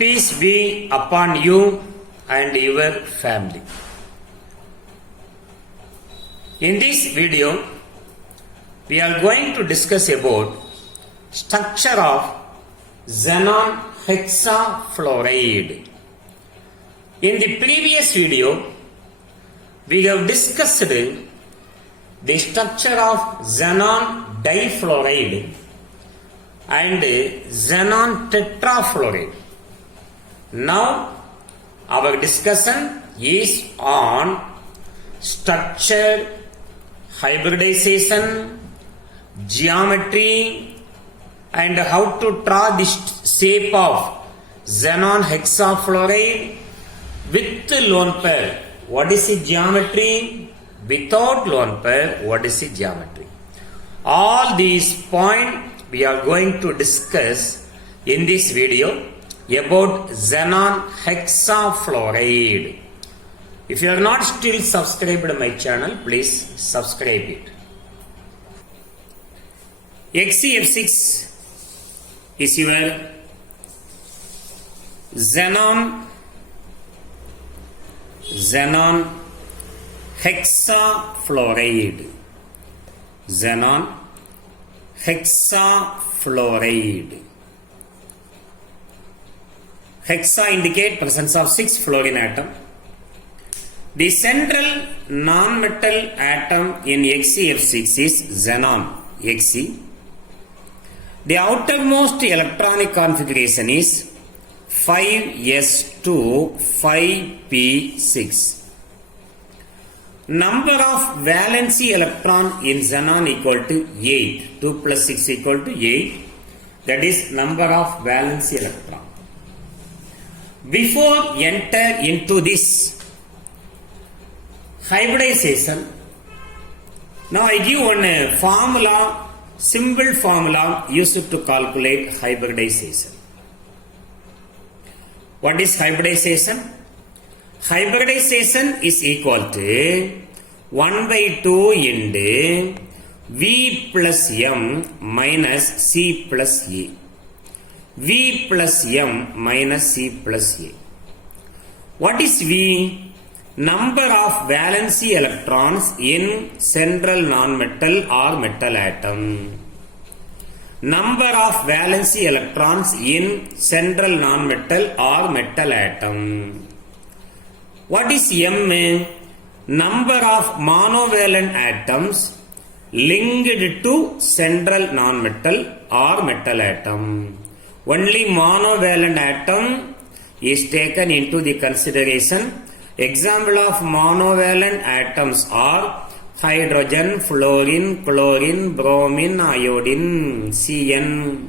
Peace be upon you and your family. In this video, we are going to discuss about structure of xenon hexafluoride. In the previous video, we have discussed the structure of xenon difluoride and xenon tetrafluoride. Now, our discussion is on structure, hybridization, geometry, and how to draw the shape of xenon hexafluoride with lone pair. What is the geometry? Without lone pair, what is the geometry? All these points we are going to discuss in this video about xenon hexafluoride. If you are not still subscribed to my channel, please subscribe it. XeF6 is your xenon hexafluoride. Xenon hexafluoride. Hexa indicate presence of 6 fluorine atom. The central non-metal atom in XeF6 is xenon, Xe. The outermost electronic configuration is 5s2 5p6. Number of valency electron in xenon equal to 8. 2 plus 6 equal to 8. That is number of valency electron. Before enter into this hybridization, now I give one formula, simple formula used to calculate hybridization. What is hybridization? Hybridization is equal to 1 by 2 into V plus M minus C plus A. V plus M minus C plus A. What is V? Number of valency electrons in central nonmetal or metal atom. Number of valency electrons in central nonmetal or metal atom. What is M? Number of monovalent atoms linked to central nonmetal or metal atom. Only monovalent atom is taken into the consideration. Example of monovalent atoms are hydrogen, fluorine, chlorine, bromine, iodine, Cn.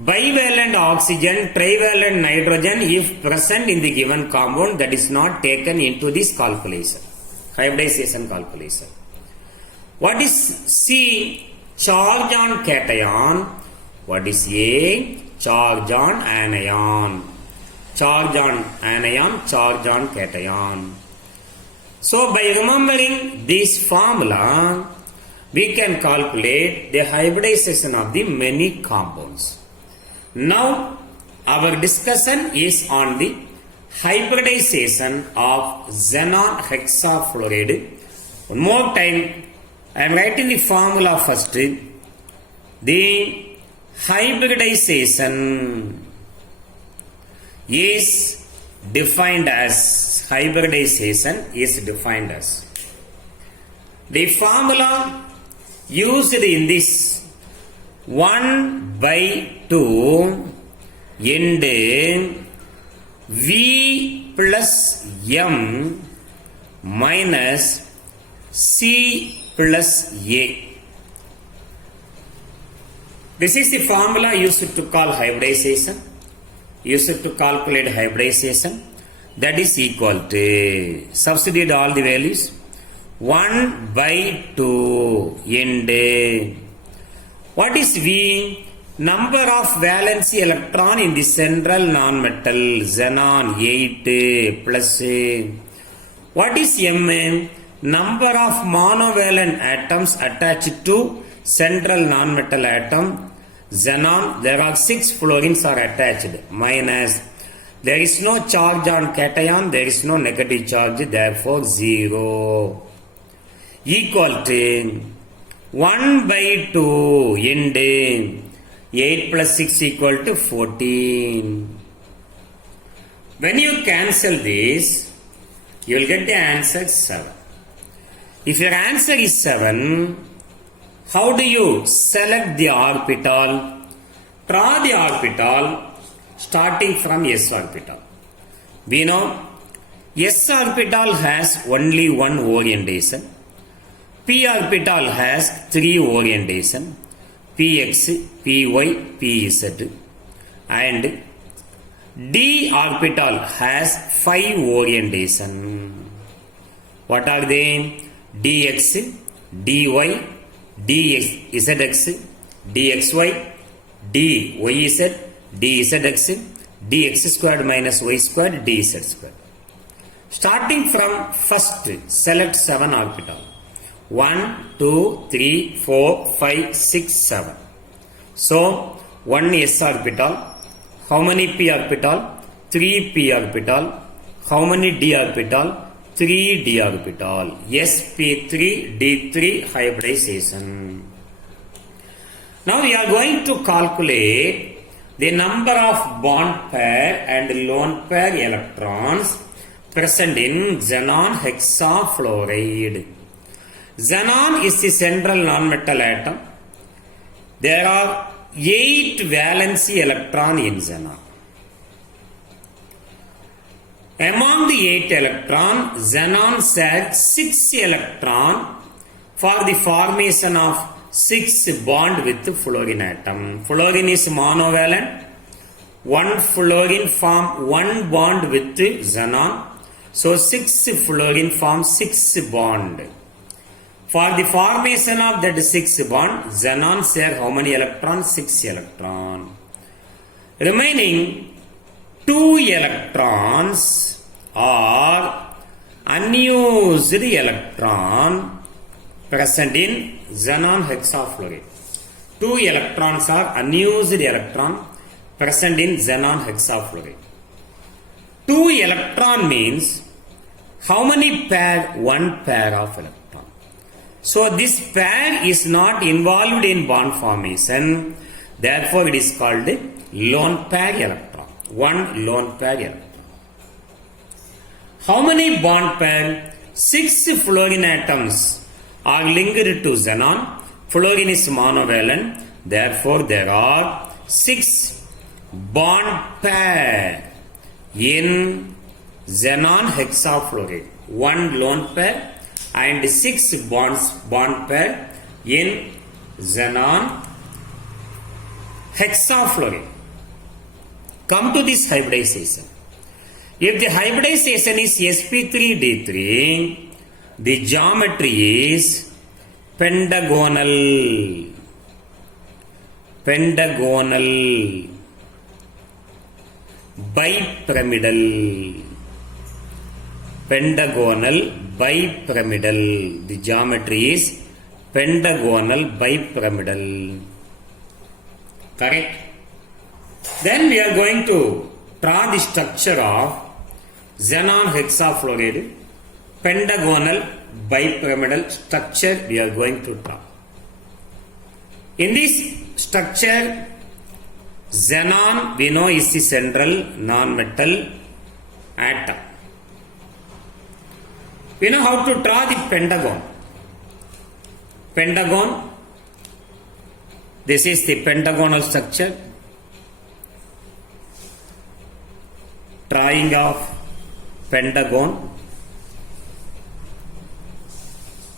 Bivalent oxygen, trivalent nitrogen, if present in the given compound, that is not taken into this calculation, hybridization calculation. What is C? Charge on cation. What is A? Charge on anion. Charge on anion, charge on cation. So by remembering this formula, we can calculate the hybridization of the many compounds. Now our discussion is on the hybridization of xenon hexafluoride. One more time, I am writing the formula first. The hybridization is defined as the formula used in this 1 by 2 into V plus M minus C plus A. This is the formula used to call hybridization, used to calculate hybridization. That is equal to, substitute all the values, 1 by 2 into, what is V? Number of valency electron in the central nonmetal, xenon 8 plus, what is M? Number of monovalent atoms attached to central nonmetal atom xenon, there are 6 fluorines are attached, minus, there is no charge on cation, there is no negative charge, therefore 0, equal to 1 by 2 into 8 plus 6 equal to 14. When you cancel this, you will get the answer 7. If your answer is 7, how do you select the orbital? Draw the orbital starting from s orbital. We know s orbital has only one orientation. P orbital has 3 orientation. Px, Py, Pz. And d orbital has 5 orientation. What are they? Dx, dy, dzx, dxy, dyz, dzx, dx squared minus y squared, dz squared. Starting from first, select 7 orbital. 1, 2, 3, 4, 5, 6, 7. So, 1 s orbital. How many p orbital? 3 p orbital. How many d orbital? 3 d orbital. sp3 d3 hybridization. Now we are going to calculate the number of bond pair and lone pair electrons present in xenon hexafluoride. Xenon is the central nonmetal atom. There are 8 valency electrons in xenon. Among the 8 electrons, xenon shares 6 electrons for the formation of 6 bond with the fluorine atom. Fluorine is monovalent. One fluorine form 1 bond with xenon. So 6 fluorine form 6 bond. For the formation of that 6 bond, xenon share how many electrons? 6 electrons. Remaining 2 electrons are unused electron present in xenon hexafluoride. 2 electrons are unused electron present in xenon hexafluoride. 2 electron means how many pair? 1 pair of electron. So this pair is not involved in bond formation. Therefore it is called a lone pair electron. 1 lone pair electron. How many bond pair? 6 fluorine atoms are linked to xenon. Fluorine is monovalent. Therefore there are 6 bond pair in xenon hexafluoride. 1 lone pair and 6 bond pair in xenon hexafluoride. Come to this hybridization. If the hybridization is sp3d3, the geometry is pentagonal. Bipyramidal. Bipyramidal. The geometry is pentagonal bipyramidal. Correct? Then we are going to draw the structure of xenon hexafluoride. Pentagonal bipyramidal structure we are going to draw. In this structure, xenon we know is the central non-metal atom. We know how to draw the pentagon. Pentagon, this is the pentagonal structure. Drawing of pentagon.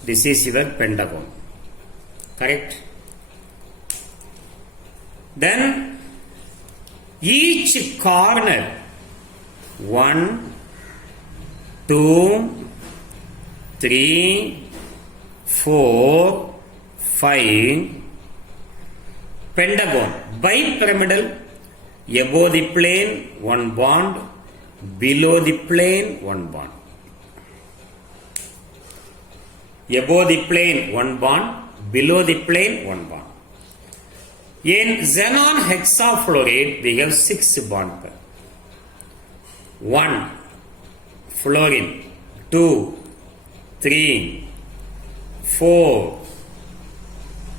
This is your pentagon. Correct? Then each corner 1, 2, 3, 4, 5 pentagon bipyramidal. Above the plane 1 bond, below the plane 1 bond. Above the plane 1 bond, below the plane 1 bond. In xenon hexafluoride, we have 6 bond pair. 1 fluorine, 2, 3, 4,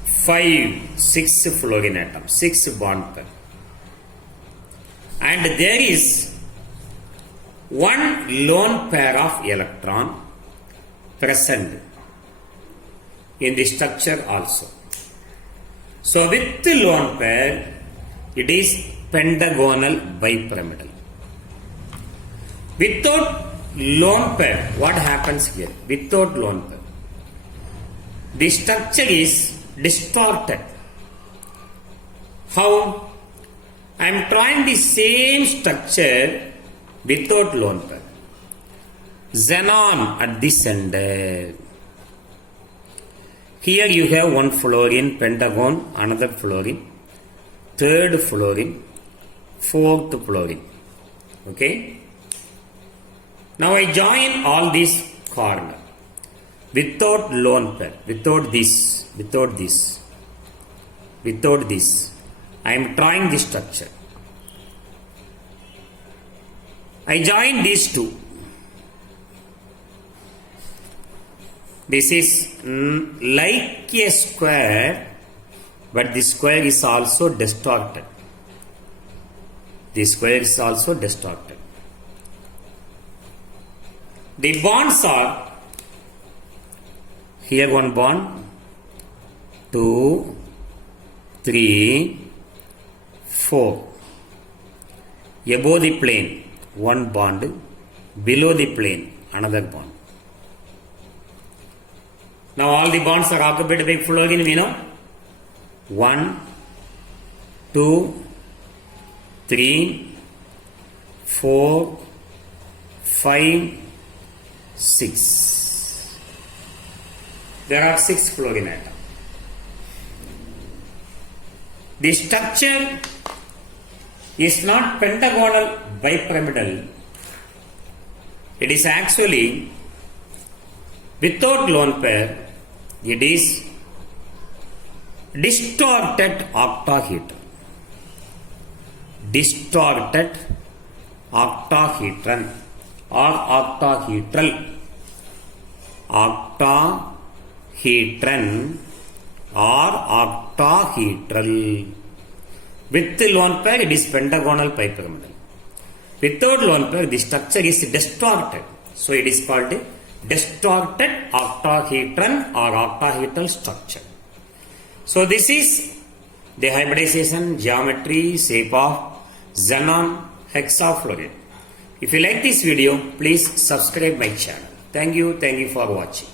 5, 6 fluorine atoms, 6 bond pair. And there is 1 lone pair of electron present in the structure also. So with the lone pair, it is pentagonal bipyramidal. Without lone pair, what happens here? Without lone pair, the structure is distorted. How? I am trying the same structure without lone pair. Xenon at the center. Here you have 1 fluorine, pentagon, another fluorine, 3rd fluorine, 4th fluorine. Okay? Now I join all these corners without lone pair, without this. I am trying this structure. I join these two. This is like a square, but the square is also distorted. The square is also distorted. The bonds are here 1 bond, 2, 3, 4. Above the plane, 1 bond. Below the plane, another bond. Now all the bonds are occupied by fluorine, we know. 1, 2, 3, 4, 5, 6. There are 6 fluorine atoms. The structure is not pentagonal bipyramidal. It is actually without lone pair. It is distorted octahedron. Distorted octahedron or octahedral. Octahedron or octahedral. With the lone pair, it is pentagonal bipyramidal. Without lone pair, the structure is distorted. So it is called a distorted octahedron or octahedral structure. So this is the hybridization geometry shape of xenon hexafluoride. If you like this video, please subscribe my channel. Thank you for watching.